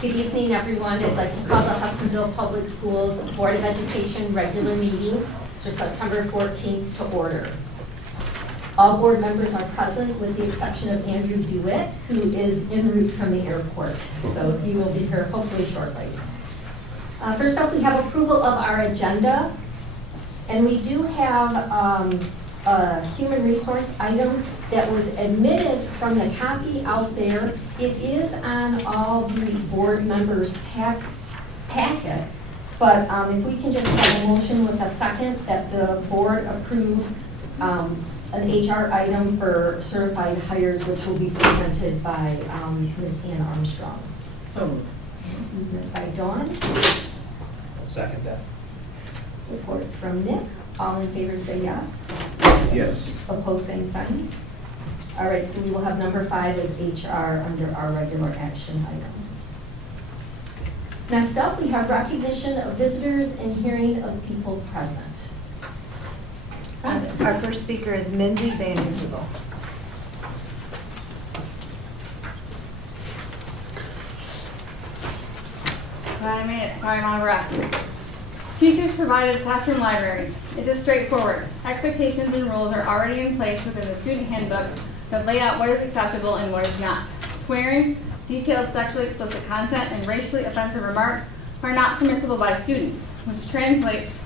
Good evening, everyone. I'd like to call the Hudsonville Public Schools Board of Education regular meetings for September 14th to order. All board members are present with the exception of Andrew DeWitt, who is en route from the airport. So he will be here hopefully shortly. First up, we have approval of our agenda. And we do have a human resource item that was admitted from the copy out there. It is on all the board members' packet, but if we can just have a motion with a second that the board approve an HR item for certified hires, which will be presented by Ms. Ann Armstrong. So moved. Moved by Dawn. I'll second that. Support from Nick. All in favor say yes. Yes. Opposed, same sign. All right, so we will have number 5 as HR under our regular action items. Next up, we have recognition of visitors and hearing of people present. Rhonda. Our first speaker is Mindy Vanderheuvel. Glad I made it. Sorry, I'm out of breath. Teachers provided classroom libraries. It is straightforward. Expectations and rules are already in place within the student handbook that lay out what is acceptable and what is not. Swearing, detailed sexually explicit content, and racially offensive remarks are not permissible by students, which translates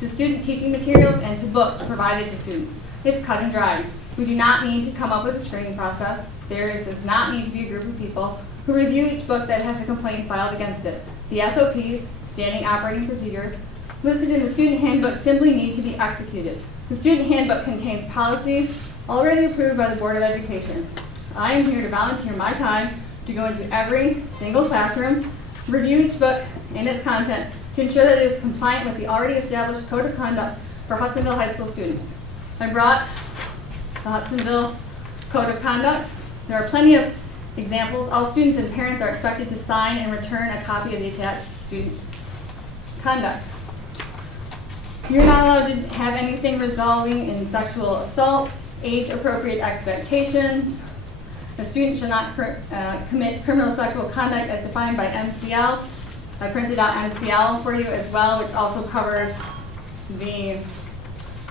to student teaching materials and to books provided to students. It's cut and dried. We do not need to come up with a screening process. There does not need to be a group of people who review each book that has a complaint filed against it. The SOPs, standing operating procedures, listed in the student handbook simply need to be executed. The student handbook contains policies already approved by the Board of Education. I am here to volunteer my time to go into every single classroom, review each book and its content to ensure that it is compliant with the already established code of conduct for Hudsonville High School students. I brought the Hudsonville Code of Conduct. There are plenty of examples. All students and parents are expected to sign and return a copy of the attached student conduct. You're not allowed to have anything resolving in sexual assault, age-appropriate expectations. A student shall not commit criminal sexual conduct as defined by MCL. I printed out MCL for you as well, which also covers the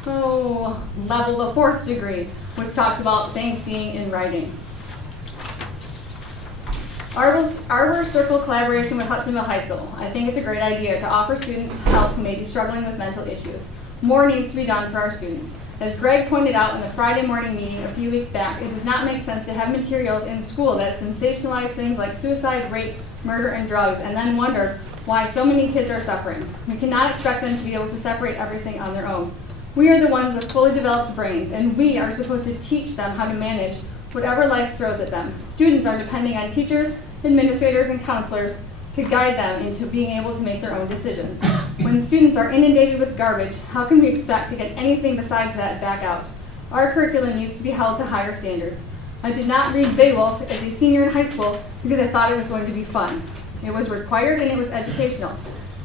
level of 4th degree, which talks about things being in writing. Arbor Circle collaboration with Hudsonville High School. I think it's a great idea to offer students help who may be struggling with mental issues. More needs to be done for our students. As Greg pointed out in the Friday morning meeting a few weeks back, it does not make sense to have materials in school that sensationalize things like suicide, rape, murder, and drugs, and then wonder why so many kids are suffering. We cannot expect them to be able to separate everything on their own. We are the ones with fully developed brains, and we are supposed to teach them how to manage whatever life throws at them. Students are depending on teachers, administrators, and counselors to guide them into being able to make their own decisions. When students are inundated with garbage, how can we expect to get anything besides that back out? Our curriculum needs to be held to higher standards. I did not read Beowulf as a senior in high school because I thought it was going to be fun. It was required and it was educational.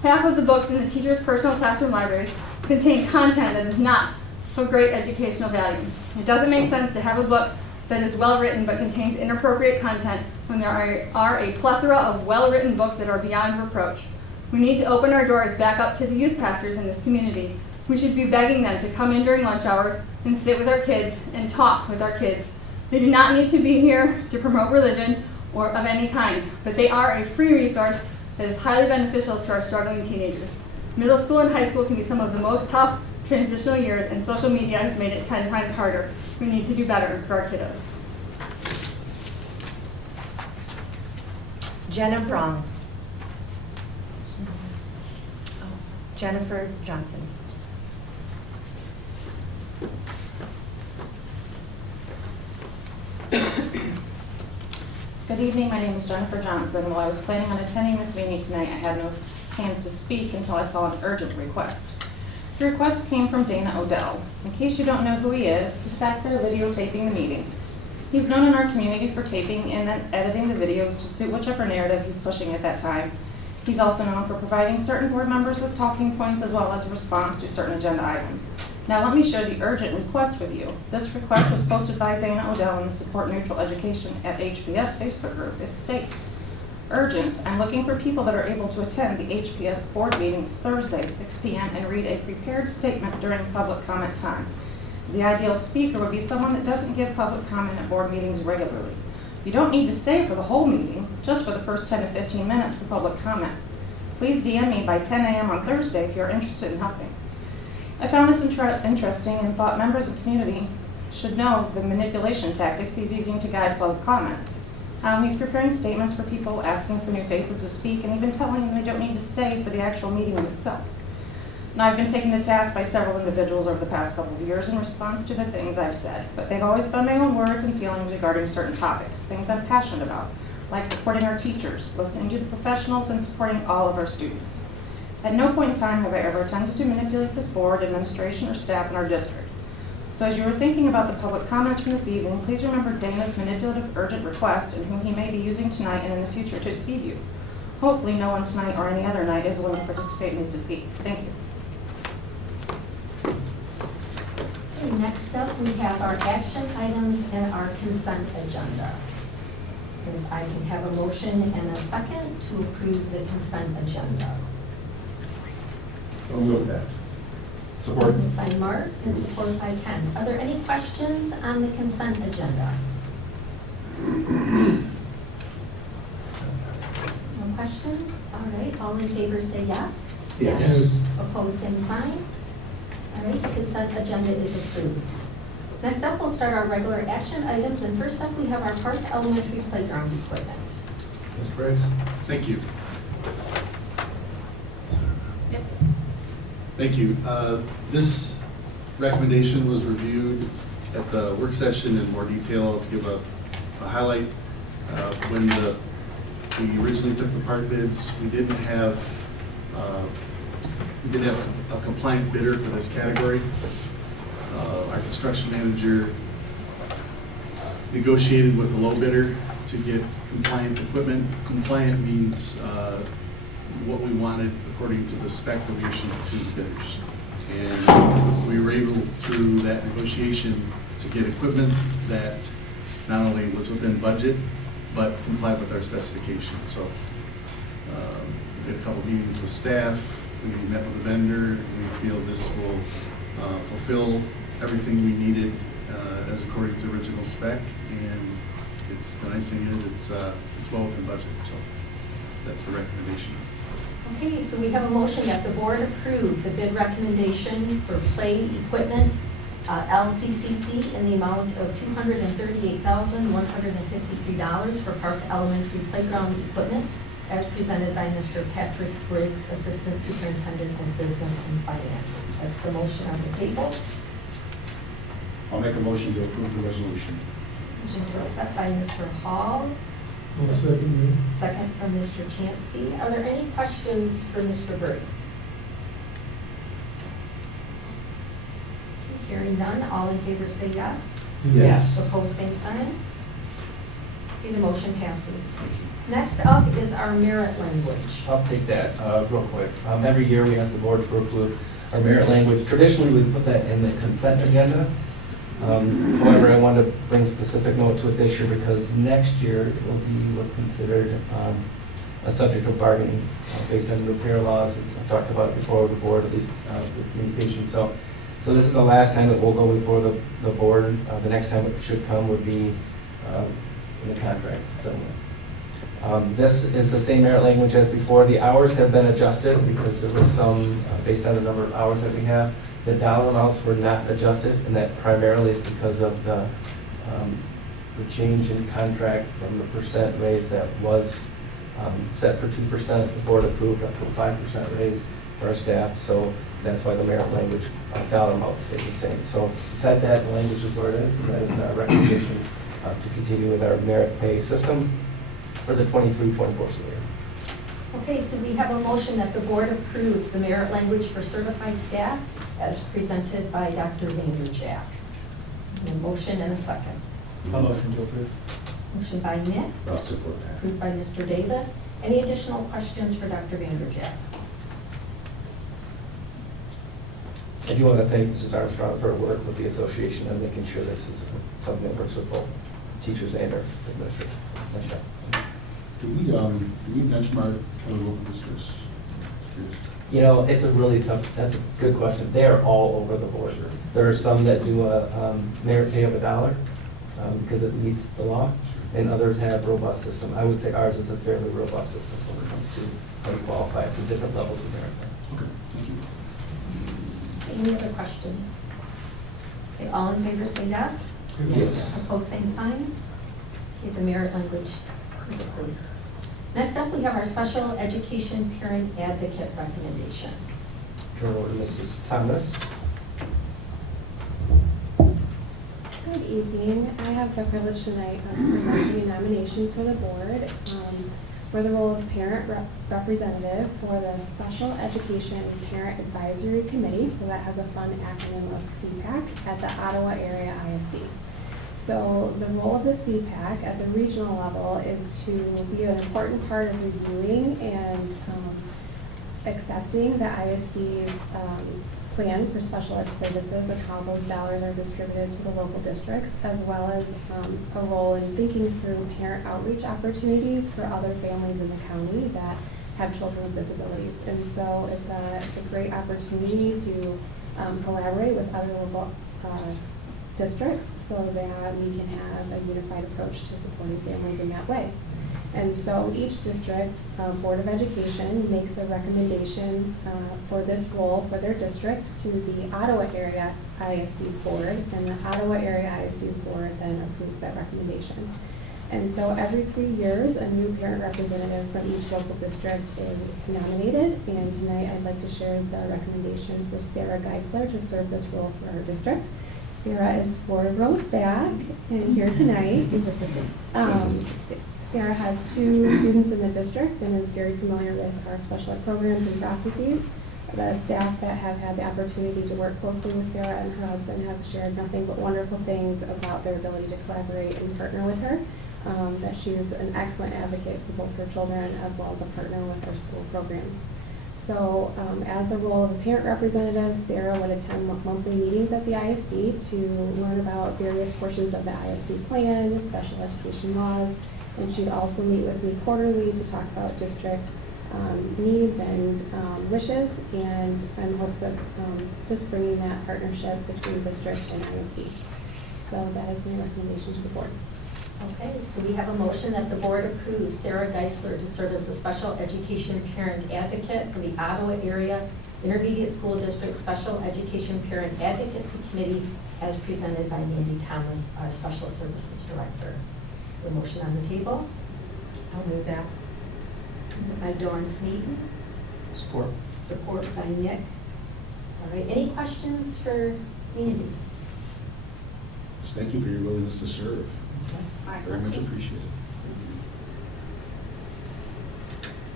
Half of the books in the teacher's personal classroom libraries contain content that is not of great educational value. It doesn't make sense to have a book that is well written but contains inappropriate content when there are a plethora of well-written books that are beyond reproach. We need to open our doors back up to the youth pastors in this community. We should be begging them to come in during lunch hours and sit with our kids and talk with our kids. They do not need to be here to promote religion or of any kind, but they are a free resource that is highly beneficial to our struggling teenagers. Middle school and high school can be some of the most tough transitional years, and social media has made it 10 times harder. We need to do better for our kiddos. Jenna Brong. Jennifer Johnson. Good evening, my name is Jennifer Johnson. While I was planning on attending this meeting tonight, I had no plans to speak until I saw an urgent request. The request came from Dana Odell. In case you don't know who he is, he's back there videotaping the meeting. He's known in our community for taping and then editing the videos to suit whichever narrative he's pushing at that time. He's also known for providing certain board members with talking points as well as a response to certain agenda items. Now let me share the urgent request with you. This request was posted by Dana Odell in the Support Neutral Education at HBS Facebook group. It states, Urgent, I'm looking for people that are able to attend the HPS board meetings Thursday, 6 p.m. and read a prepared statement during public comment time. The ideal speaker would be someone that doesn't give public comment at board meetings regularly. You don't need to stay for the whole meeting, just for the first 10 to 15 minutes for public comment. Please DM me by 10 a.m. on Thursday if you're interested in helping. I found this interesting and thought members of the community should know the manipulation tactics he's using to guide public comments. He's preparing statements for people, asking for new faces to speak, and even telling them they don't need to stay for the actual meeting itself. Now, I've been taken to task by several individuals over the past couple of years in response to the things I've said, but they've always been my own words and feelings regarding certain topics, things I'm passionate about, like supporting our teachers, listening to the professionals, and supporting all of our students. At no point in time have I ever attempted to manipulate this board, administration, or staff in our district. So as you are thinking about the public comments from this evening, please remember Dana's manipulative urgent request and whom he may be using tonight and in the future to deceive you. Hopefully no one tonight or any other night is willing to participate in his deceit. Thank you. Okay, next up, we have our action items and our consent agenda. If I can have a motion and a second to approve the consent agenda. I'll move that. Support. Moved by Mark and supported by Kent. Are there any questions on the consent agenda? No questions? All right, all in favor say yes. Yes. Opposed, same sign. All right, the consent agenda is approved. Next up, we'll start our regular action items, and first up, we have our Park Elementary playground equipment. Mr. Briggs? Thank you. Thank you. This recommendation was reviewed at the work session in more detail. Let's give a highlight. When we originally took the park bids, we didn't have a compliant bidder for this category. Our construction manager negotiated with a low bidder to get compliant equipment. Compliant means what we wanted according to the spec that we issued to the bidders. And we were able, through that negotiation, to get equipment that not only was within budget, but complied with our specifications. So we had a couple meetings with staff, we met with the vendor, we feel this will fulfill everything we needed as according to original spec, and the nice thing is it's well within budget, so that's the recommendation. Okay, so we have a motion that the board approve the bid recommendation for play equipment, LCCC, in the amount of $238,153 for Park Elementary playground equipment, as presented by Mr. Patrick Briggs, Assistant Superintendent of Business and Finance. That's the motion on the table. I'll make a motion to approve the resolution. Motion to accept by Mr. Hall. Second from Mr. Chansky. Are there any questions for Mr. Briggs? Hearing none, all in favor say yes. Yes. Opposed, same sign. Okay, the motion passes. Next up is our merit language. I'll take that real quick. Every year we ask the board to approve our merit language. Traditionally, we put that in the consent agenda. However, I want to bring specific note to it this year because next year it will be what's considered a subject of bargaining based on new repair laws. I've talked about it before with the board, at least with communication. So this is the last time that we'll go before the board. The next time it should come would be in the contract settlement. This is the same merit language as before. The hours have been adjusted because there was some, based on the number of hours that we have. The dollar amounts were not adjusted, and that primarily is because of the change in contract from the percent raise that was set for 2%. The board approved up to a 5% raise for our staff, so that's why the merit language dollar amount stayed the same. So besides that, the language is where it is, and that is our recommendation to continue with our merit pay system for the 23-24 school year. Okay, so we have a motion that the board approve the merit language for certified staff as presented by Dr. Vanderjack. A motion and a second. A motion to approve. Motion by Nick, I'll support that. approved by Mr. Davis. Any additional questions for Dr. Vanderjack? I do want to thank Mrs. Armstrong for her work with the association and making sure this is something that works with both teachers and our administrators. Nice job. Do we benchmark other local districts? Curious. You know, it's a really tough, that's a good question. They're all over the board. Sure. There are some that do a merit pay of $1 because it meets the law, and others have robust system. I would say ours is a fairly robust system when it comes to how you qualify for different levels of merit pay. Okay, thank you. Any other questions? Okay, all in favor say yes. Yes. Opposed, same sign. Okay, the merit language is approved. Next up, we have our special education parent advocate recommendation. Turn over to Mrs. Thomas. Good evening. I have the privilege tonight of presenting a nomination for the board for the role of parent representative for the Special Education Parent Advisory Committee. So that has a fun acronym of CPAC at the Ottawa Area ISD. So the role of the CPAC at the regional level is to be an important part of reviewing and accepting the ISD's plan for special ed services and how those dollars are distributed to the local districts, as well as a role in thinking through parent outreach opportunities for other families in the county that have children with disabilities. And so it's a great opportunity to collaborate with other local districts so that we can have a unified approach to supporting families in that way. And so each district Board of Education makes a recommendation for this role for their district to the Ottawa Area ISD's board, and the Ottawa Area ISD's board then approves that recommendation. And so every 3 years, a new parent representative from each local district is nominated, and tonight I'd like to share the recommendation for Sarah Geisler to serve this role for her district. Sarah is 4 rows back and here tonight. Sarah has 2 students in the district and is very familiar with our special ed programs and processes. The staff that have had the opportunity to work closely with Sarah and her husband have shared nothing but wonderful things about their ability to collaborate and partner with her. That she is an excellent advocate for both her children as well as a partner with her school programs. So as the role of a parent representative, Sarah would attend monthly meetings at the ISD to learn about various portions of the ISD plan, special education laws, and she'd also meet with me quarterly to talk about district needs and wishes, and in hopes of just bringing that partnership between district and ISD. So that is my recommendation to the board. Okay, so we have a motion that the board approves Sarah Geisler to serve as a special education parent advocate for the Ottawa Area Intermediate School District Special Education Parent Advocacy Committee as presented by Mandy Thomas, our Special Services Director. The motion on the table. I'll move that. Moved by Dawn Sneeden, Support. support by Nick. All right, any questions for Mandy? Just thank you for your willingness to serve. Yes. Very much appreciated.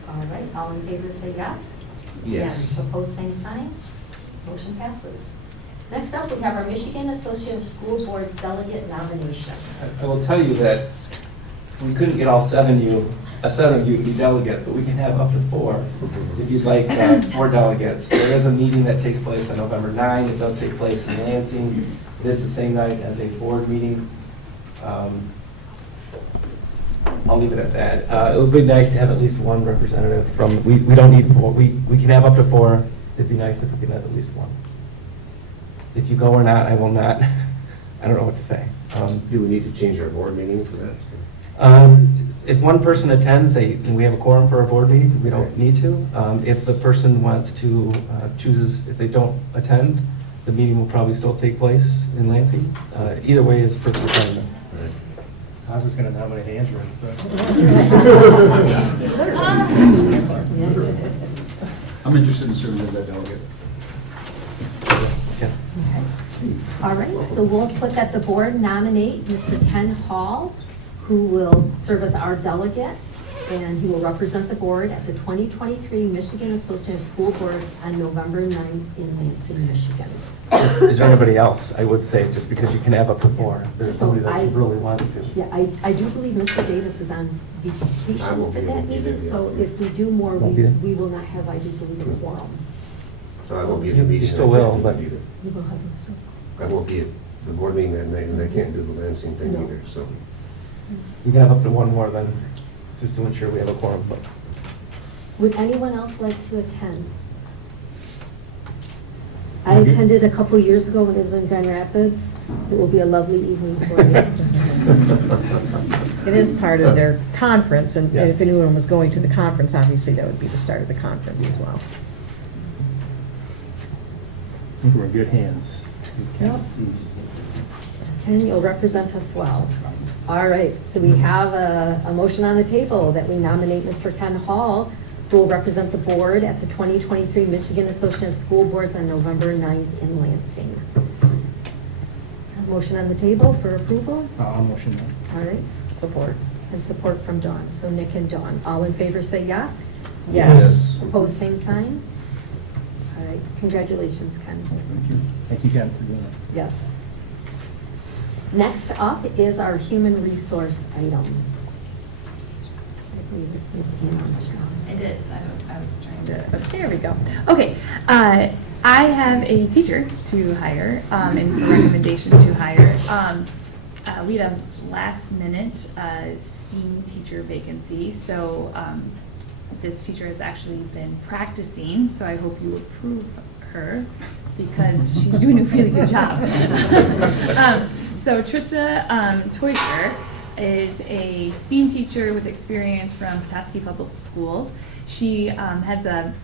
All right, all in favor say yes. Yes. Opposed, same sign. Motion passes. Next up, we have our Michigan Association of School Boards Delegate nomination. I will tell you that we couldn't get all 7 of you to be delegates, but we can have up to 4 if you'd like 4 delegates. There is a meeting that takes place on November 9. It does take place in Lansing. It is the same night as a board meeting. I'll leave it at that. It would be nice to have at least 1 representative from, we don't need 4. We can have up to 4. It'd be nice if we could have at least 1. If you go or not, I will not. I don't know what to say. Do we need to change our board meeting for that? If 1 person attends, and we have a quorum for a board meeting, we don't need to. If the person wants to, chooses, if they don't attend, the meeting will probably still take place in Lansing. Either way is perfectly fine. I was just going to nominate Andrew, but I'm interested in serving as that delegate. Yeah. All right, so we'll put that the board nominate Mr. Ken Hall, who will serve as our delegate, and he will represent the board at the 2023 Michigan Association of School Boards on November 9th in Lansing, Michigan. Is there anybody else, I would say, just because you can have up to 4? If there's somebody that really wants to. Yeah, I do believe Mr. Davis is on vacation I won't for be that able to be meeting, there, so yeah. if we do more, Won't be there? we will not have, I do believe, a quorum. So I won't be at the You meeting. still I can't will, do but- that either. You will have Mr. I won't be at the board meeting that night, and I can't do the Lansing thing No. either, so. You can have up to 1 more than. just to ensure we have a quorum. But Would anyone else like to attend? I attended a couple years ago when it was in Grand Rapids. It will be a lovely evening for you. It is part of their conference, and Yes. if anyone was going to the conference, obviously that would be the start of the conference as well. I think we're in good hands. Yep. And you'll represent us well. All right, so we have a motion on the table that we nominate Mr. Ken Hall, who will represent the board at the 2023 Michigan Association of School Boards on November 9th in Lansing. A motion on the table for approval? I'll motion that. All right, Support. and support from Dawn. So Nick and Dawn. All in favor say yes? Yes. Opposed, same sign? All right, congratulations, Ken. Thank you. Thank you, Ken, for doing that. Yes. Next up is our human resource item. I believe it's Ms. Ann Armstrong. It is. I was trying to. There we go. Okay. I have a teacher to hire and a recommendation to hire. We had a last minute STEAM teacher vacancy. So this teacher has actually been practicing. So I hope you approve her because she's doing a really good job. So Trisha Teuscher is a STEAM teacher with experience from Petoskey Public Schools. She has a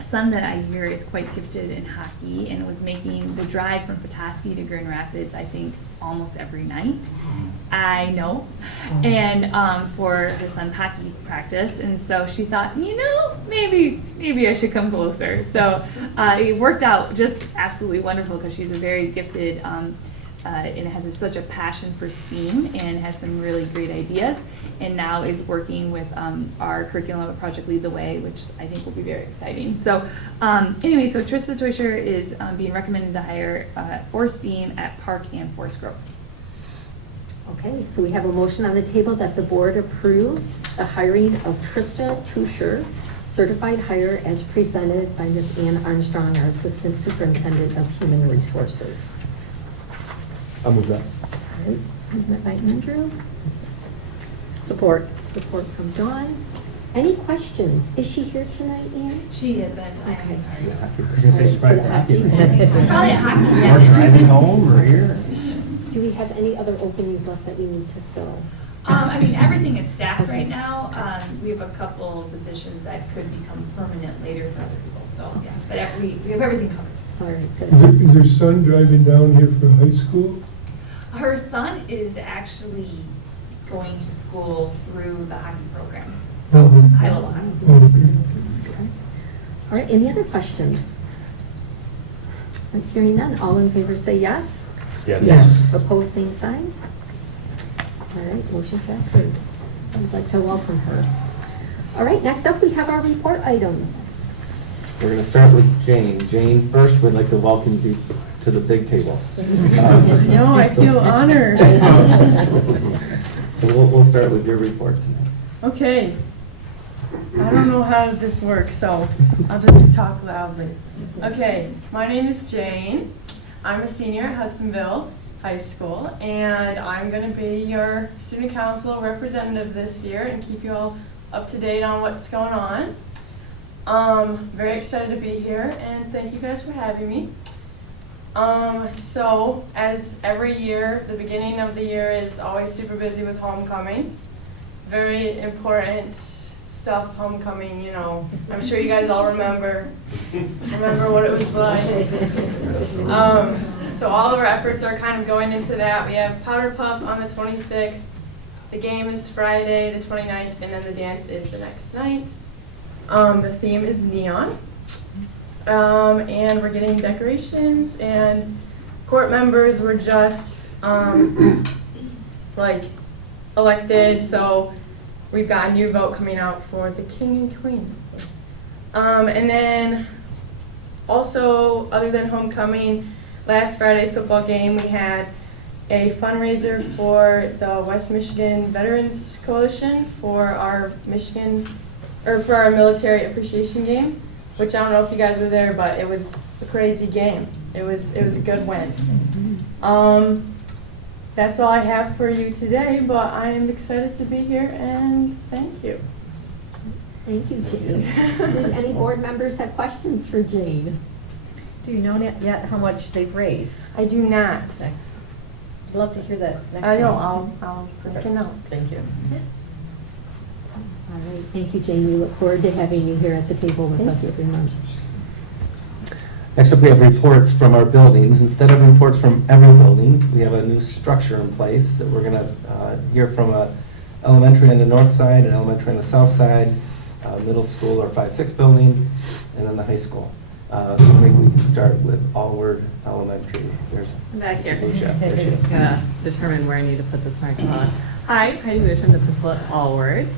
son that I hear is quite gifted in hockey and was making the drive from Petoskey to Grand Rapids, I think, almost every night. I know. And for her son's hockey practice. And so she thought, maybe I should come closer. So it worked out just absolutely wonderful because she's a very gifted and has such a passion for STEAM and has some really great ideas, and now is working with our curriculum at Project Lead the Way, which I think will be very exciting. So anyway, so Trista Teuscher is being recommended to hire for STEAM at Park and Forest Grove. Okay, so we have a motion on the table that the board approve the hiring of Trista Teuscher, certified hire as presented by Ms. Ann Armstrong, our Assistant Superintendent of Human Resources. I'll move that. All right, movement by Andrew, Support. support from Dawn. Any questions? Is she here tonight, Ann? She isn't. I'm Okay. sorry. I was gonna say she's probably happy. She's probably at hockey. Or driving home or here. Do we have any other openings left that we need to fill? I mean, everything is staffed right now. We have a couple positions that could become permanent later for other people. So, yeah, but we have everything covered. All right, good. Is her son driving down here for high school? Her son is actually going to school through the hockey program. So, high level hockey. Oh, okay. All right, any other questions? I'm hearing none. All in favor say yes? Yes. Opposed, same sign? All right, motion passes. I'd like to welcome her. All right, next up we have our report items. We're going to start with Jane. Jane, first, we'd like to welcome you to the big table. No, I feel honored. So we'll start with your report tonight. Okay. I don't know how this works, so I'll just talk loudly. Okay, my name is Jane. I'm a senior at Hudsonville High School, and I'm going to be your student council representative this year and keep you all up to date on what's going on. Very excited to be here, and thank you guys for having me. So, as every year, the beginning of the year is always super busy with homecoming. Very important stuff, homecoming, I'm sure you guys all remember what it was like. So all of our efforts are kind of going into that. We have Powder Puff on the 26th. The game is Friday, the 29th, and then the dance is the next night. The theme is neon. And we're getting decorations, and court members were just elected, so we've got a new vote coming out for the king and queen. And then also, other than homecoming, last Friday's football game, we had a fundraiser for the West Michigan Veterans Coalition for our military appreciation game, which I don't know if you guys were there, but it was a crazy game. It was a good win. That's all I have for you today, but I am excited to be here, and thank you. Thank you, Jane. Did any board members have questions for Jane? Do you know yet how much they've raised? I do not. Okay. I'd love to hear that next I know, month. I'll make a note. Thank you. All right, thank you, Jane. We look forward to having you here at the table with us every month. Next up, we have reports from our buildings. Instead of reports from every building, we have a new structure in place that we're going to hear from elementary on the north side and elementary on the south side, middle school or 5-6 building, and then the high school. So maybe we can start with Allward Elementary. There's back here. Sabuja. There she is. Gonna determine where I need to put this microphone. Hi, Heidi Wish, I'm the principal at Allward.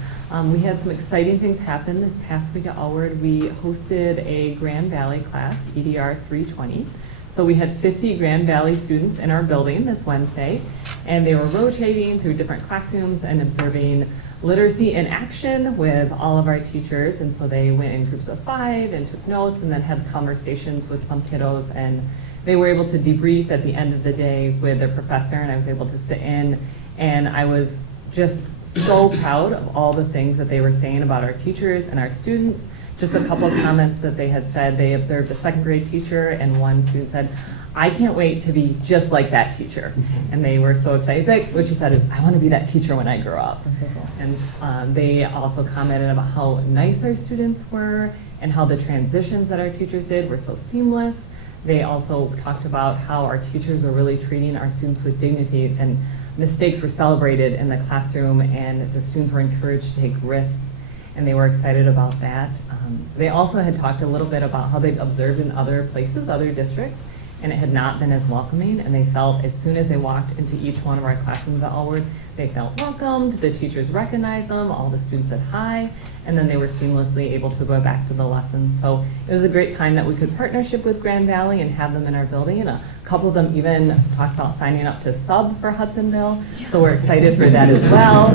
We had some exciting things happen this past week at Allward. We hosted a Grand Valley class, EDR 320. So we had 50 Grand Valley students in our building this Wednesday, and they were rotating through different classrooms and observing literacy in action with all of our teachers. And so they went in groups of 5 and took notes and then had conversations with some kiddos, and they were able to debrief at the end of the day with their professor, and I was able to sit in, and I was just so proud of all the things that they were saying about our teachers and our students. Just a couple of comments that they had said. They observed a 2nd grade teacher, and one student said, "I can't wait to be just like that teacher." And they were so excited. But what she said is, "I want to be that teacher when I grow up." And they also commented about how nice our students were and how the transitions that our teachers did were so seamless. They also talked about how our teachers are really treating our students with dignity, and mistakes were celebrated in the classroom, and the students were encouraged to take risks, and they were excited about that. They also had talked a little bit about how they'd observed in other places, other districts, and it had not been as welcoming, and they felt as soon as they walked into each one of our classrooms at Allward, they felt welcomed, the teachers recognized them, all the students said hi, and then they were seamlessly able to go back to the lessons. So it was a great time that we could partnership with Grand Valley and have them in our building, and a couple of them even talked about signing up to sub for Hudsonville, so we're excited for that as well.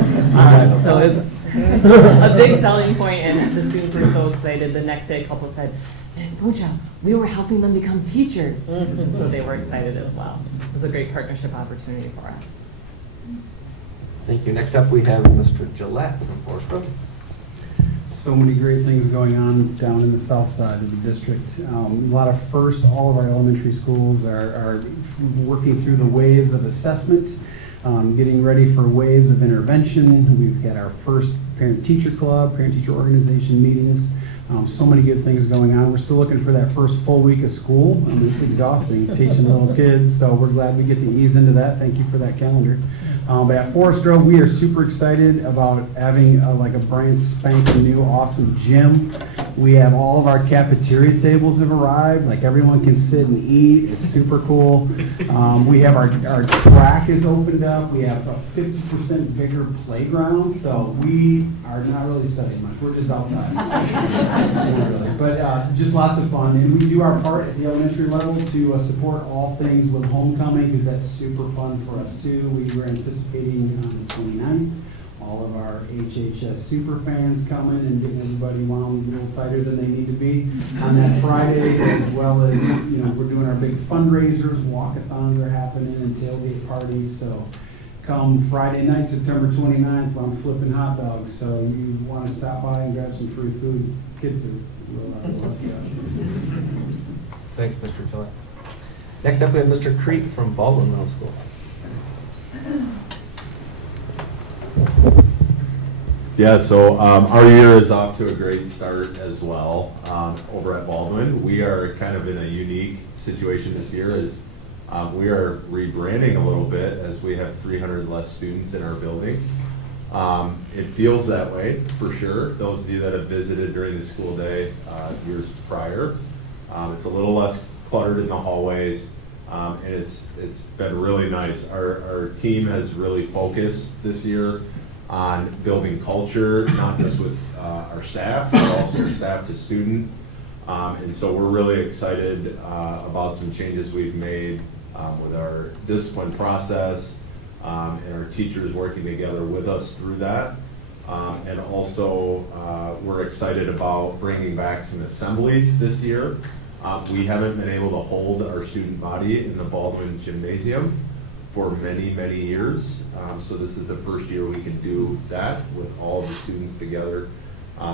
So it was a big selling point, and the students were so excited. The next day, a couple said, "Ms. Mucha, we were helping them become teachers." So they were excited as well. It was a great partnership opportunity for us. Thank you. Next up, we have Mr. Gillette from Forest Grove. So many great things going on down in the south side of the district. A lot of firsts. All of our elementary schools are working through the waves of assessment, getting ready for waves of intervention. We've got our first parent-teacher club, parent-teacher organization meetings. So many good things going on. We're still looking for that first full week of school. It's exhausting teaching little kids, so we're glad we get to ease into that. Thank you for that calendar. But at Forest Grove, we are super excited about having like a brand spanking new awesome gym. We have all of our cafeteria tables have arrived. Like everyone can sit and eat. It's super cool. We have our track is opened up. We have a 50% bigger playground. So we are not really studying much. We're just outside. Not really. But just lots of fun. And we do our part at the elementary level to support all things with homecoming, because that's super fun for us too. We were anticipating on the 29th, all of our HHS super fans coming and getting everybody wound a little tighter than they need to be on that Friday, as well as, we're doing our big fundraisers, walkathons are happening, and tailgate parties. So come Friday night, September 29th, I'm flipping hot dogs. So you want to stop by and grab some free food, kid food. We'll love you. Thanks, Mr. Gillette. Next up, we have Mr. Creek from Baldwin Middle School. Yeah, so our year is off to a great start as well over at Baldwin. We are kind of in a unique situation this year as we are rebranding a little bit as we have 300 less students in our building. It feels that way for sure. Those of you that have visited during the school day years prior, it's a little less cluttered in the hallways. And it's been really nice. Our team has really focused this year on building culture, not just with our staff, but also staff to student. And so we're really excited about some changes we've made with our discipline process and our teachers working together with us through that. And also we're excited about bringing back some assemblies this year. We haven't been able to hold our student body in the Baldwin Gymnasium for many, many years. So this is the first year we can do that with all of the students together.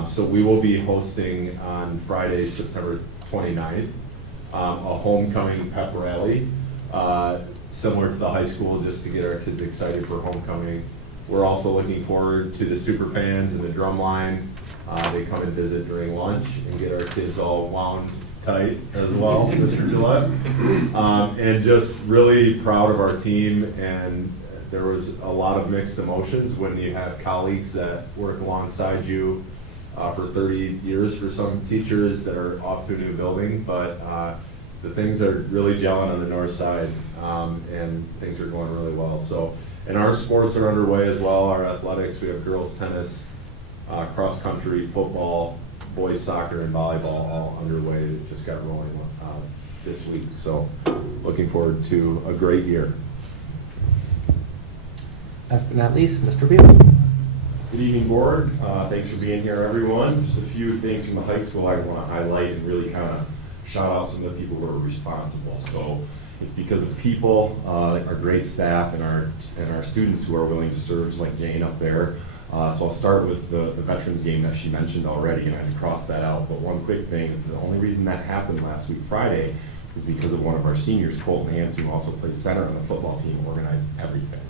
So we will be hosting on Friday, September 29th, a homecoming pep rally, similar to the high school, just to get our kids excited for homecoming. We're also looking forward to the super fans and the drum line. They come and visit during lunch and get our kids all wound tight as well, Mr. Gillette. And just really proud of our team, and there was a lot of mixed emotions when you have colleagues that work alongside you for 30 years for some teachers that are off to a new building, but the things are really gelling on the north side, and things are going really well. So, and our sports are underway as well, our athletics. We have girls tennis, cross country, football, boys soccer, and volleyball all underway. It just got rolling this week. So looking forward to a great year. Last but not least, Mr. Beal. Good evening, board. Thanks for being here, everyone. Just a few things from the high school I want to highlight and really kind of shout out some of the people who are responsible. So it's because of people, our great staff, and our students who are willing to serve, just like Jane up there. So I'll start with the Veterans game that she mentioned already, and I had to cross that out. But one quick thing is the only reason that happened last week, Friday, is because of one of our seniors, Colton Hanson, who also plays center on the football team, organized everything.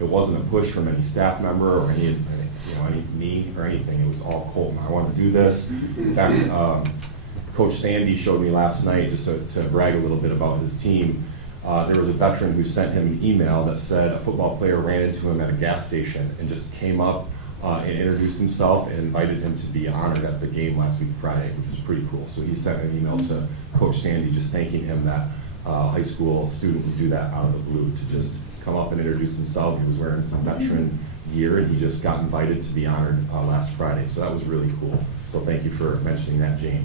It wasn't a push from any staff member or any me or anything. It was all Colton. I want to do this. In fact, Coach Sandy showed me last night, just to brag a little bit about his team. There was a veteran who sent him an email that said a football player ran into him at a gas station and just came up and introduced himself and invited him to be honored at the game last week Friday, which was pretty cool. So he sent an email to Coach Sandy just thanking him that a high school student would do that out of the blue, to just come up and introduce himself. He was wearing some veteran gear, and he just got invited to be honored last Friday. So that was really cool. So thank you for mentioning that, Jane.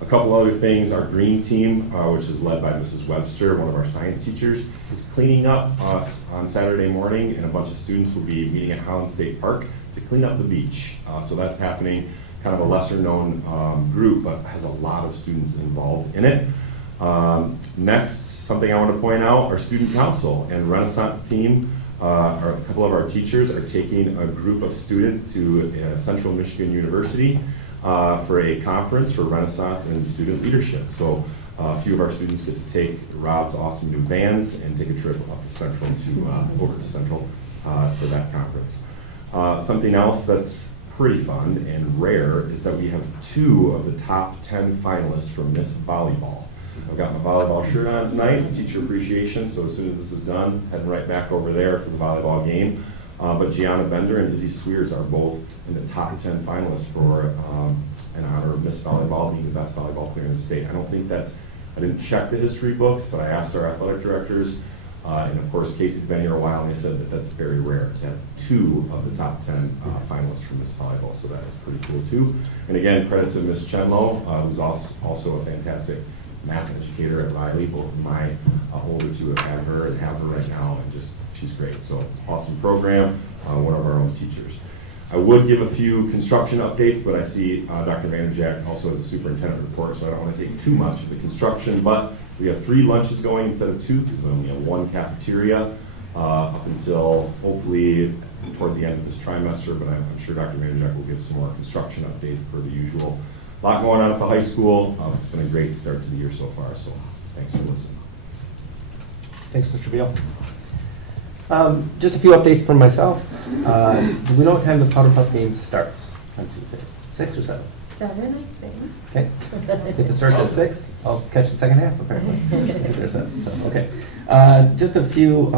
A couple other things, our green team, which is led by Mrs. Webster, one of our science teachers, is cleaning up on Saturday morning, and a bunch of students will be meeting at Holland State Park to clean up the beach. So that's happening, kind of a lesser known group, but has a lot of students involved in it. Next, something I want to point out, our student council and Renaissance team, a couple of our teachers are taking a group of students to Central Michigan University for a conference for Renaissance and student leadership. So a few of our students get to take Rob's awesome new vans and take a trip up to Central over to Central for that conference. Something else that's pretty fun and rare is that we have 2 of the top 10 finalists for Miss Volleyball. I've got my volleyball shirt on tonight. It's Teacher Appreciation, so as soon as this is done, heading right back over there for the volleyball game. But Gianna Bender and Izzy Swears are both in the top 10 finalists for an honor of Miss Volleyball, being the best volleyball player in the state. I didn't check the history books, but I asked our athletic directors, and of course Casey's been here a while, and they said that that's very rare to have 2 of the top 10 finalists for Miss Volleyball, so that is pretty cool too. And again, credit to Miss Chenlo, who's also a fantastic math educator at Riley. Both of my older 2 have had her and have her right now, and just she's great. So awesome program, one of our own teachers. I would give a few construction updates, but I see Dr. Vanderjack also has a superintendent report, so I don't want to take too much of the construction, but we have 3 lunches going instead of 2, because we only have 1 cafeteria up until hopefully toward the end of this trimester, but I'm sure Dr. Vanderjack will give some more construction updates per the usual. A lot going on at the high school. It's been a great start to the year so far, so thanks for listening. Thanks, Mr. Beal. Just a few updates from myself. Do we know what time the Powder Puff game starts on Tuesday? 6 or 7? 7, I think. Okay. If it starts at 6, I'll catch the second half, apparently. If there's 7, so, okay. Just a few,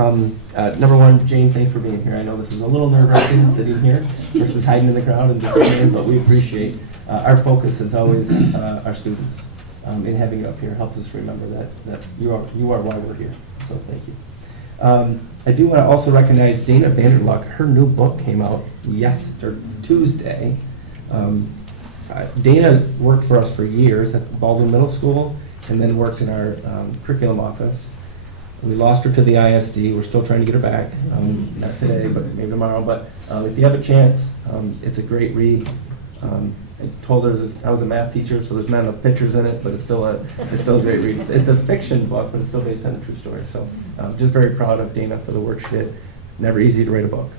number one, Jane, thanks for being here. I know this is a little nerve-wracking sitting here versus hiding in the crowd and just sitting in, but we appreciate our focus is always our students. And having you up here helps us remember that you are why we're here, so thank you. I do want to also recognize Dana Vanderluck. Her new book came out Tuesday. Dana worked for us for years at Baldwin Middle School and then worked in our curriculum office. We lost her to the ISD. We're still trying to get her back. Not today, but maybe tomorrow. But if you have a chance, it's a great read. I told her I was a math teacher, so there's not enough pictures in it, but it's still a great read. It's a fiction book, but it's still based on a true story. So just very proud of Dana for the work she did. Never easy to write a book.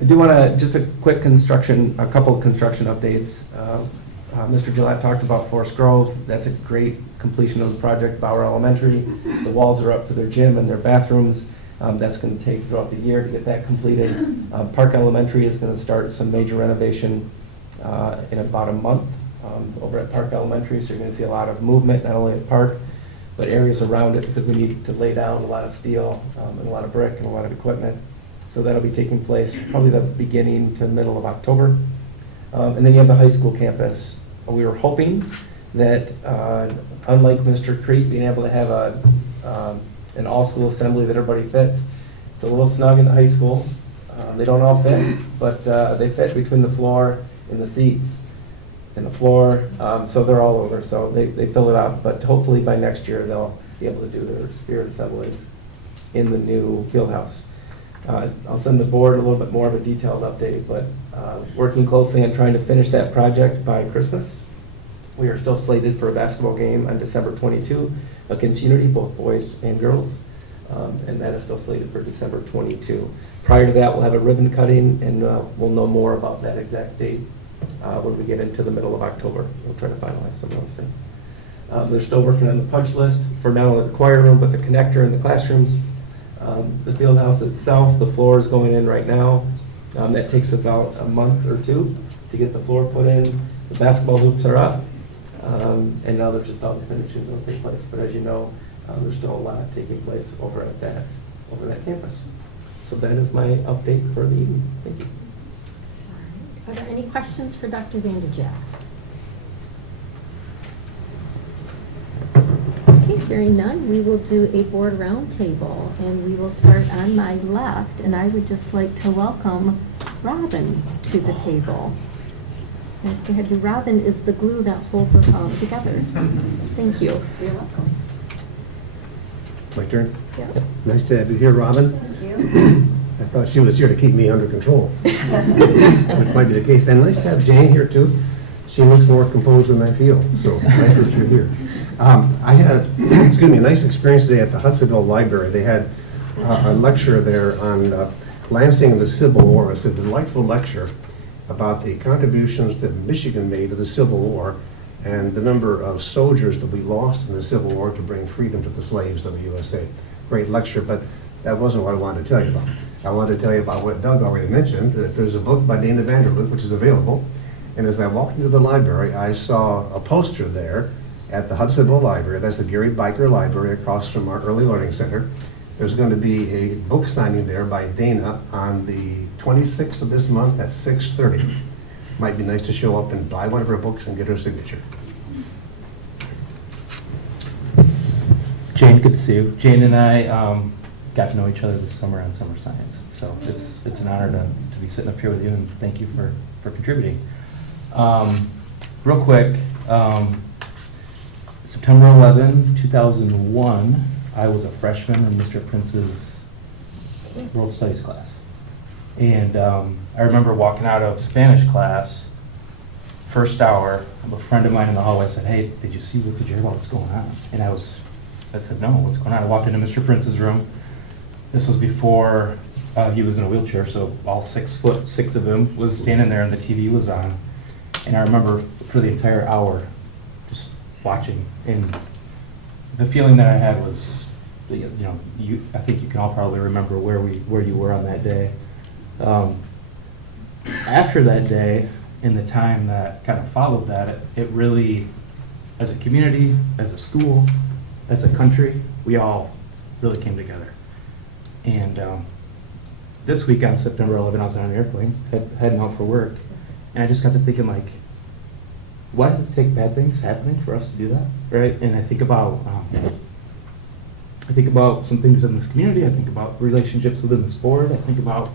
I do want to, just a quick a couple of construction updates. Mr. Gillette talked about Forest Grove. That's a great completion of the project. Bauer Elementary, the walls are up for their gym and their bathrooms. That's going to take throughout the year to get that completed. Park Elementary is going to start some major renovation in about a month over at Park Elementary. So you're going to see a lot of movement, not only at Park, but areas around it, because we need to lay down a lot of steel and a lot of brick and a lot of equipment. So that'll be taking place probably the beginning to middle of October. And then you have the high school campus. We were hoping that, unlike Mr. Crete, being able to have an all-school assembly that everybody fits, it's a little snug in the high school. They don't all fit, but they fit between the floor and the seats and the floor, so they're all over, so they fill it out. But hopefully by next year, they'll be able to do their spirit assemblies in the new field house. I'll send the board a little bit more of a detailed update, but working closely on trying to finish that project by Christmas. We are still slated for a basketball game on December 22, a community, both boys and girls, and that is still slated for December 22. Prior to that, we'll have a ribbon cutting, and we'll know more about that exact date when we get into the middle of October. We'll try to finalize some of those things. They're still working on the punch list for not only the choir room, but the connector in the classrooms. The field house itself, the floor is going in right now. That takes about a month or two to get the floor put in. The basketball hoops are up, and now there's just all the finishings that will take place. But as you know, there's still a lot taking place over that campus. So that is my update for the evening. Thank you. Are there any questions for Dr. Vanderjack? Okay, hearing none, we will do a board roundtable, and we will start on my left, and I would just like to welcome Robin to the table. It's nice to have you. Robin is the glue that holds us all together. Thank you. You're welcome. My turn? Yeah. Nice to have you here, Robin. Thank you. I thought she was here to keep me under control, which might be the case. And nice to have Jane here, too. She looks more composed than I feel, so nice that you're here. I had, a nice experience today at the Hudsonville Library. They had a lecture there on Lansing and the Civil War. It's a delightful lecture about the contributions that Michigan made to the Civil War and the number of soldiers that we lost in the Civil War to bring freedom to the slaves of the USA. Great lecture, but that wasn't what I wanted to tell you about. I wanted to tell you about what Doug already mentioned, that there's a book by Dana Vanderloop, which is available. And as I walked into the library, I saw a poster there at the Hudsonville Library. That's the Gary Biker Library across from our Early Learning Center. There's going to be a book signing there by Dana on the 26th of this month at 6:30. Might be nice to show up and buy one of her books and get her signature. Jane, good to see you. Jane and I got to know each other this summer on Summer Science, so it's an honor to be sitting up here with you, and thank you for contributing. Real quick, September 11, 2001, I was a freshman in Mr. Prince's World Studies class. And I remember walking out of Spanish class, first hour, a friend of mine in the hallway said, "Hey, did you hear about what's going on?" And I said, "No, what's going on?" I walked into Mr. Prince's room. This was before he was in a wheelchair, so all 6'6" of him was standing there and the TV was on. And I remember for the entire hour just watching, and the feeling that I had was, I think you can all probably remember where you were on that day. After that day, in the time that kind of followed that, it really, as a community, as a school, as a country, we all really came together. And this week on September 11, I was on an airplane, heading out for work, and I just got to thinking, like, why does it take bad things happening for us to do that, right? And I think about some things in this community. I think about relationships within the sport. I think about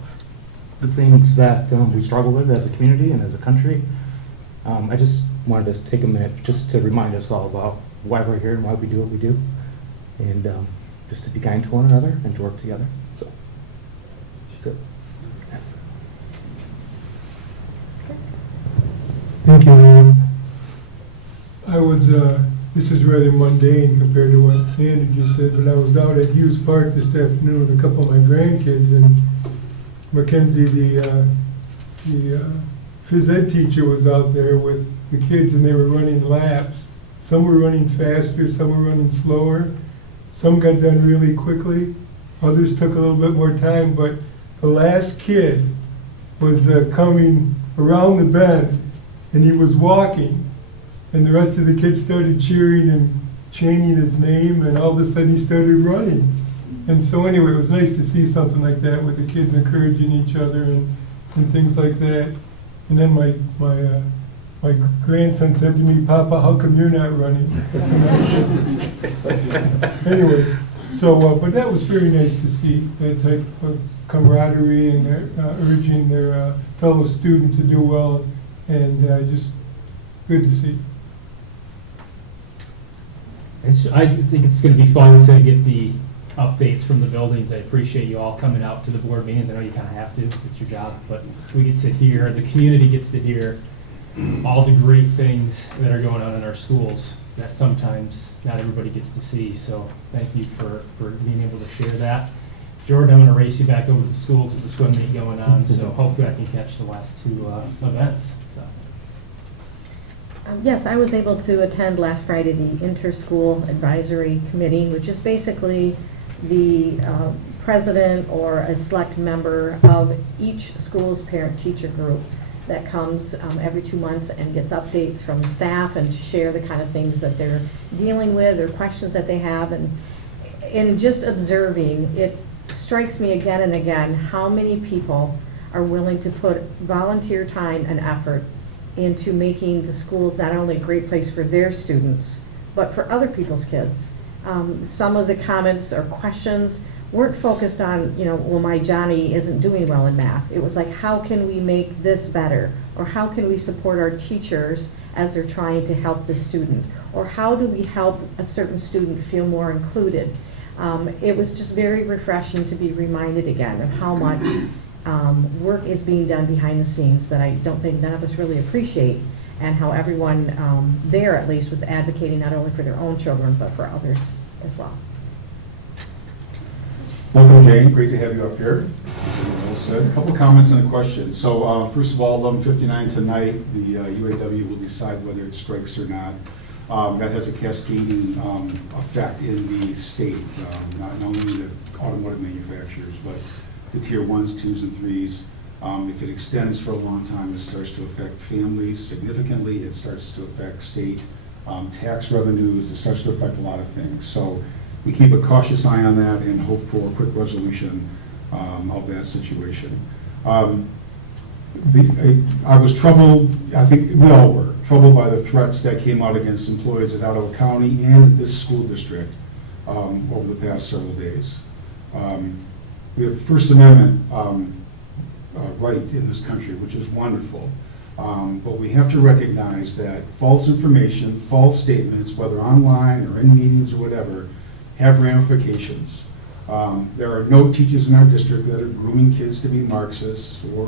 the things that we struggle with as a community and as a country. I just wanted to take a minute just to remind us all about why we're here and why we do what we do, and just to be kind to one another and to work together. So that's it. Thank you. I was, this is rather mundane compared to what Andy just said, but I was out at Hughes Park this afternoon with a couple of my grandkids, and Mackenzie, the phys ed teacher, was out there with the kids, and they were running laps. Some were running faster, some were running slower. Some got done really quickly. Others took a little bit more time, but the last kid was coming around the bend, and he was walking, and the rest of the kids started cheering and chanting his name, and all of a sudden he started running. And so anyway, it was nice to see something like that with the kids encouraging each other and things like that. And then my grandson said to me, "Papa, how come you're not running?" Anyway, so, but that was very nice to see, that type of camaraderie, and their, urging their fellow student to do well, and just good to see. I think it's going to be fun to get the updates from the buildings. I appreciate you all coming out to the board meetings. I know you kind of have to, it's your job, but we get to hear, the community gets to hear all the great things that are going on in our schools that sometimes not everybody gets to see. So thank you for being able to share that. Jordan, I'm going to race you back over to the school because there's a swim meet going on, so hopefully I can catch the last two events. So. Yes, I was able to attend last Friday the Inter-School Advisory Committee, which is basically the president or a select member of each school's parent-teacher group that comes every 2 months and gets updates from staff and share the kind of things that they're dealing with or questions that they have. And in just observing, it strikes me again and again how many people are willing to put volunteer time and effort into making the schools not only a great place for their students, but for other people's kids. Some of the comments or questions weren't focused on, well, my Johnny isn't doing well in math. It was like, how can we make this better? Or how can we support our teachers as they're trying to help the student? Or how do we help a certain student feel more included? It was just very refreshing to be reminded again of how much work is being done behind the scenes that I don't think none of us really appreciate, and how everyone there at least was advocating not only for their own children but for others as well. Welcome, Jane. Great to have you up here. Well said. A couple of comments and a question. So first of all, 11:59 tonight, the UAW will decide whether it strikes or not. That has a cascading effect in the state, not only the automotive manufacturers, but the tier 1s, 2s, and 3s. If it extends for a long time, it starts to affect families significantly. It starts to affect state tax revenues. It starts to affect a lot of things. So we keep a cautious eye on that and hope for a quick resolution of that situation. I was troubled, I think we all were, troubled by the threats that came out against employees at Ottawa County and this school district over the past several days. We have First Amendment right in this country, which is wonderful. But we have to recognize that false information, false statements, whether online or in meetings or whatever, have ramifications. There are no teachers in our district that are grooming kids to be Marxists or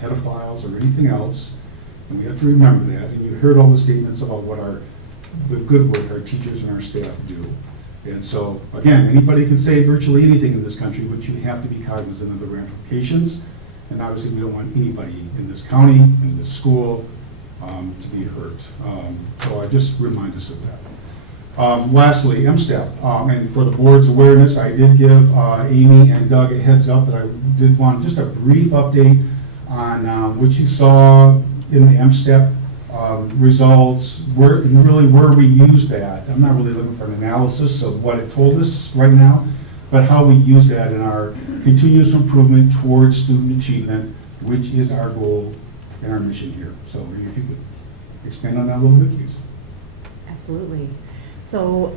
pedophiles or anything else. And we have to remember that. And you heard all the statements about what the good work our teachers and our staff do. And so, again, anybody can say virtually anything in this country, but you have to be cognizant of the ramifications. And obviously, we don't want anybody in this county, in this school, to be hurt. So I just remind us of that. Lastly, MSTEP. And for the board's awareness, I did give Amy and Doug a heads up that I did want just a brief update on what you saw in the MSTEP results, where we use that. I'm not really looking for an analysis of what it told us right now, but how we use that in our continuous improvement towards student achievement, which is our goal and our mission here. So if you could expand on that a little bit, please. Absolutely. So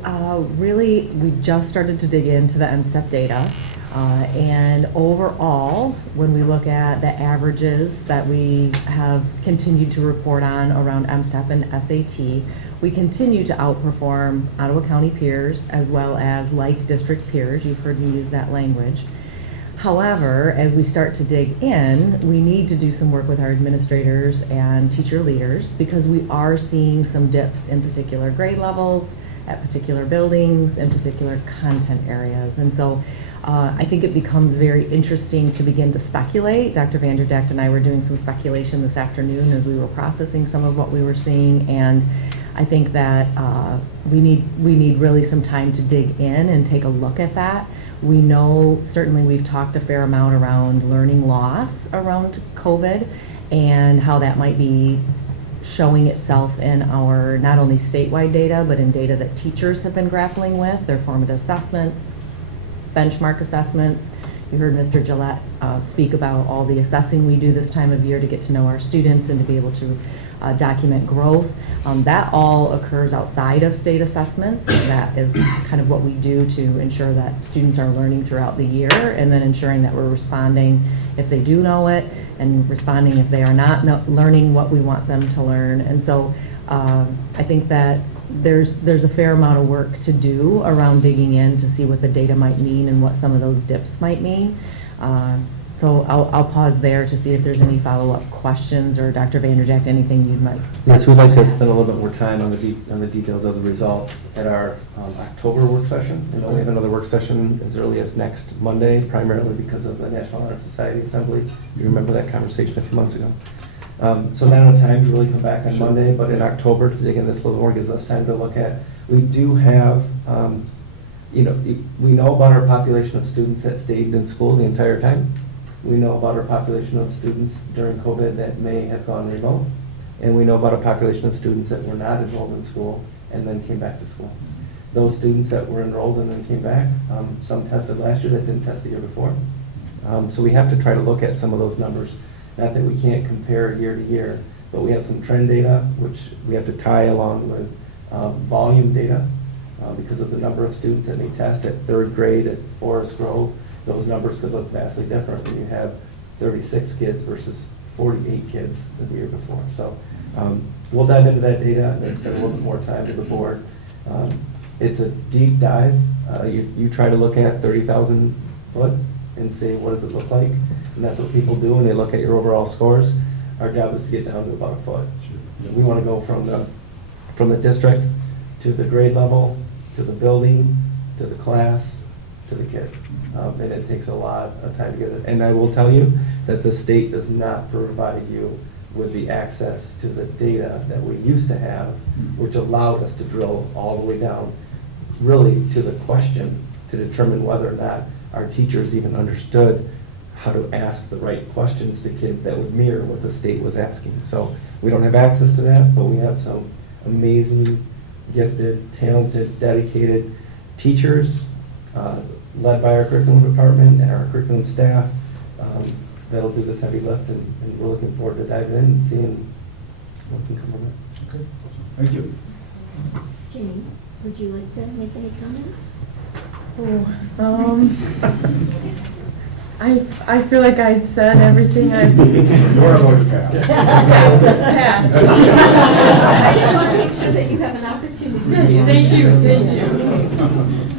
really, we just started to dig into the MSTEP data. And overall, when we look at the averages that we have continued to report on around MSTEP and SAT, we continue to outperform Ottawa County peers as well as like district peers. You've heard me use that language. However, as we start to dig in, we need to do some work with our administrators and teacher leaders because we are seeing some dips in particular grade levels, at particular buildings, in particular content areas. And so I think it becomes very interesting to begin to speculate. Dr. Vanderdecht and I were doing some speculation this afternoon as we were processing some of what we were seeing, and I think that we need really some time to dig in and take a look at that. We know, certainly we've talked a fair amount around learning loss around COVID and how that might be showing itself in our not only statewide data, but in data that teachers have been grappling with, their formative assessments, benchmark assessments. You heard Mr. Gillette speak about all the assessing we do this time of year to get to know our students and to be able to document growth. That all occurs outside of state assessments. That is kind of what we do to ensure that students are learning throughout the year, and then ensuring that we're responding if they do know it, and responding if they are not learning what we want them to learn. And so I think that there's a fair amount of work to do around digging in to see what the data might mean and what some of those dips might mean. So I'll pause there to see if there's any follow-up questions, or Dr. Vanderdecht, anything you'd like. Yes, we'd like to spend a little bit more time on the details of the results at our October work session. You know, we have another work session as early as next Monday, primarily because of the National Honor Society Assembly. You remember that conversation a few months ago. So not enough time to really come back on Monday, but in October to dig in this a little more gives us time to look at. We do have, we know about our population of students that stayed in school the entire time. We know about our population of students during COVID that may have gone remote. And we know about a population of students that were not enrolled in school and then came back to school. Those students that were enrolled and then came back, some tested last year that didn't test the year before. So we have to try to look at some of those numbers. Not that we can't compare year to year, but we have some trend data, which we have to tie along with volume data because of the number of students that may test at third grade at Forest Grove. Those numbers could look vastly different when you have 36 kids versus 48 kids the year before. So we'll dive into that data and spend a little bit more time to the board. It's a deep dive. You try to look at 30,000 foot and say, what does it look like? And that's what people do when they look at your overall scores. Our job is to get down to about a foot. We want to go from the district to the grade level, to the building, to the class, to the kid. And it takes a lot of time to get it. And I will tell you that the state does not provide you with the access to the data that we used to have, which allowed us to drill all the way down, really to the question to determine whether or not our teachers even understood how to ask the right questions to kids that would mirror what the state was asking. So we don't have access to that, but we have some amazing, gifted, talented, dedicated teachers led by our curriculum department and our curriculum staff that'll do this heavy lift, and we're looking forward to diving in and seeing what can come of it. Okay, thank you. Jimmy, would you like to make any comments? I feel like I've said everything I. You're going to pass. Pass. I just want to make sure that you have an opportunity. Yes, thank you.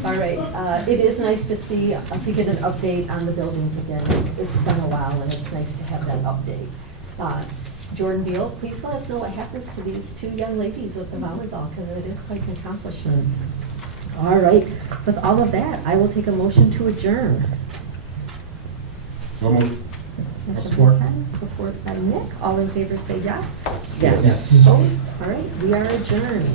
All right, it is nice to see, to get an update on the buildings again. It's been a while, and it's nice to have that update. Jordan Beal, please let us know what happens to these two young ladies with the volleyball, because it is quite an accomplishment. All right, with all of that, I will take a motion to adjourn. So moved. Support. Support by Nick. All in favor say yes. Yes. Opposed? All right, we are adjourned.